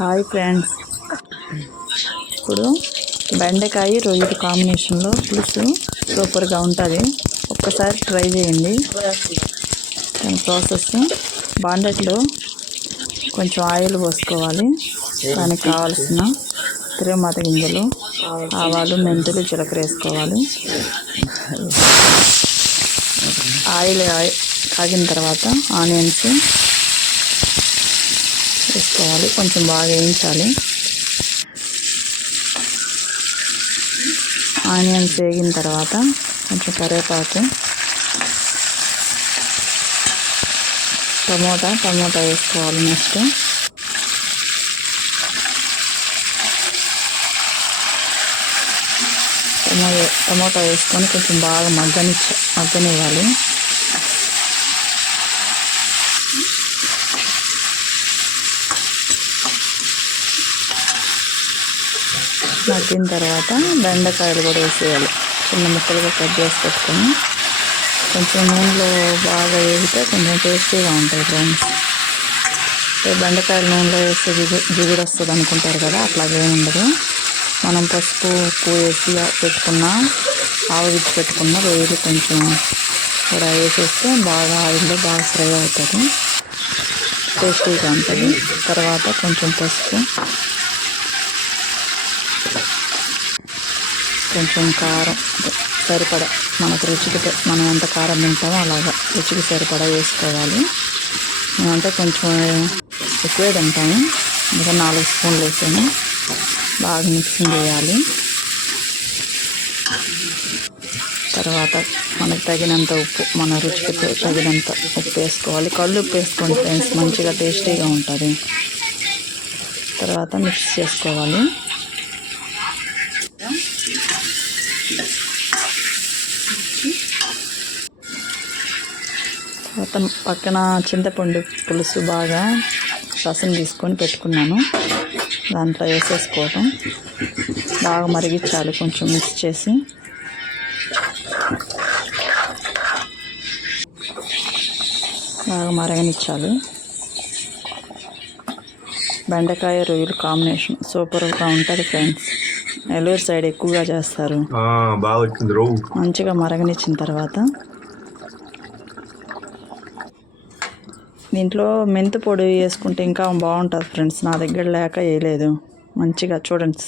Hi friends, ఇప్పుడు బెండకాయ రొయ్యలు కాంబినేషన్లో పులుసు సూపర్గా ఉంటుంది. ఒక్కసారి ట్రై చేయండి. దాని ప్రాసెస్: బాండట్లో కొంచెం ఆయిల్ పోసుకోవాలి. దానికి కావాల్సిన తిరగమాత గింజలు, ఆవాలు, మెంతులు, జీలకర్ర వేసుకోవాలి. ఆయిల్ కాగిన తర్వాత ఆనియన్స్ వేసుకోవాలి. కొంచెం బాగా వేయించాలి. ఆనియన్స్ వేగిన తర్వాత కొంచెం కరివేపాకు, టమోటా వేసుకోవాలి. నెక్స్ట్ టమోటా వేసుకొని కొంచెం బాగా మగ్గనివ్వాలి. మగ్గిన తర్వాత బెండకాయలు కూడా వేసేయాలి. చిన్న ముక్కలుగా కట్ చేసి పెట్టుకొని కొంచెం నూనెలో బాగా వేగితే కొంచెం టేస్టీగా ఉంటాయి ఫ్రెండ్స్. బెండకాయలు నూనెలో వేస్తే జిగురు వస్తుంది అనుకుంటారు కదా, అట్లాగే ఉండదు. మనం పసుపు, ఉప్పు వేసి పెట్టుకున్న ఆవగించి పెట్టుకున్న రొయ్యలు కొంచెం కూడా వేసేస్తే బాగా ఆయిల్లో బాగా ఫ్రై అవుతుంది, టేస్టీగా ఉంటుంది. తర్వాత కొంచెం పసుపు, కొంచెం కారం సరిపడా మనకు రుచికి, మనం ఎంత కారం తింటామో అలాగా రుచికి సరిపడా వేసుకోవాలి. మేమంటే కొంచెం ఎక్కువే తింటాము, ఇంకా 4 స్పూన్లు వేసాను. బాగా మిక్సింగ్ చేయాలి. తర్వాత మనకు తగినంత ఉప్పు, మన రుచికి తగినంత ఉప్పు వేసుకోవాలి. కళ్ళు ఉప్పు వేసుకోండి ఫ్రెండ్స్, మంచిగా టేస్టీగా ఉంటుంది. తర్వాత మిక్స్ చేసుకోవాలి. తర్వాత పక్కన చింతపండు పులుసు బాగా రసం తీసుకొని పెట్టుకున్నాను, దాంట్లో వేసేసుకోవటం. బాగా మరిగించాలి, కొంచెం మిక్స్ చేసి. బాగా మరగనిచ్చాలి. బెండకాయ రొయ్యలు కాంబినేషన్ సూపర్గా ఉంటుంది ఫ్రెండ్స్. నెల్లూరు సైడ్ ఎక్కువగా చేస్తారు. మంచిగా మరగనిచ్చిన తర్వాత దీంట్లో మెంతి పొడి వేసుకుంటే ఇంకా బాగుంటుంది ఫ్రెండ్స్. నా దగ్గర లేక వేయలేదు. మంచిగా చూడండి.